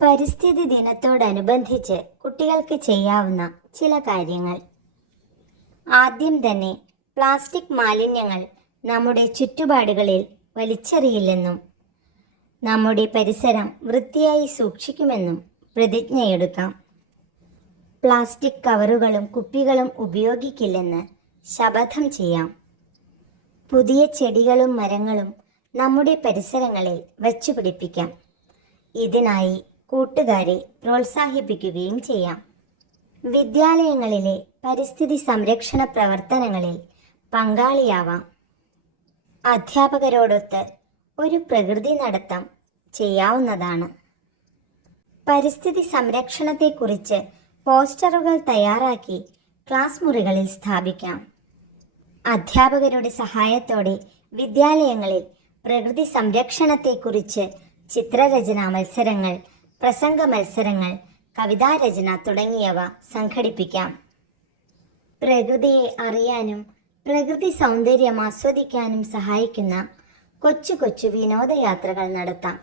പരിസ്ഥിതി ദിനത്തോടനുബന്ധിച്ച് കുട്ടികൾക്ക് ചെയ്യാവുന്ന ചില കാര്യങ്ങൾ. ആദ്യം തന്നെ പ്ലാസ്റ്റിക് മാലിന്യങ്ങൾ നമ്മുടെ ചുറ്റുപാടുകളിൽ വലിച്ചെറിയില്ലെന്നും നമ്മുടെ പരിസരം വൃത്തിയായി സൂക്ഷിക്കുമെന്നും പ്രതിജ്ഞയെടുക്കാം. പ്ലാസ്റ്റിക് കവറുകളും കുപ്പികളും ഉപയോഗിക്കില്ലെന്ന് ശപഥം ചെയ്യാം. പുതിയ ചെടികളും മരങ്ങളും നമ്മുടെ പരിസരങ്ങളിൽ വച്ചുപിടിപ്പിക്കാം. ഇതിനായി കൂട്ടുകാരെ പ്രോത്സാഹിപ്പിക്കുകയും ചെയ്യാം. വിദ്യാലയങ്ങളിലെ പരിസ്ഥിതി സംരക്ഷണ പ്രവർത്തനങ്ങളിൽ പങ്കാളിയാവാം. അധ്യാപകരോടൊത്ത് ഒരു പ്രകൃതി നടത്തം ചെയ്യാവുന്നതാണ്. പരിസ്ഥിതി സംരക്ഷണത്തെക്കുറിച്ച് പോസ്റ്ററുകൾ തയ്യാറാക്കി ക്ലാസ് മുറികളിൽ സ്ഥാപിക്കാം. അധ്യാപകരുടെ സഹായത്തോടെ വിദ്യാലയങ്ങളിൽ പ്രകൃതി സംരക്ഷണത്തെക്കുറിച്ച് ചിത്രരചനാ മത്സരങ്ങൾ പ്രസംഗ മത്സരങ്ങൾ കവിതാരചന തുടങ്ങിയവ സംഘടിപ്പിക്കാം. പ്രകൃതിയെ അറിയാനും പ്രകൃതി സൗന്ദര്യം ആസ്വദിക്കാനും സഹായിക്കുന്ന കൊച്ചു കൊച്ചു വിനോദയാത്രകൾ നടത്താം.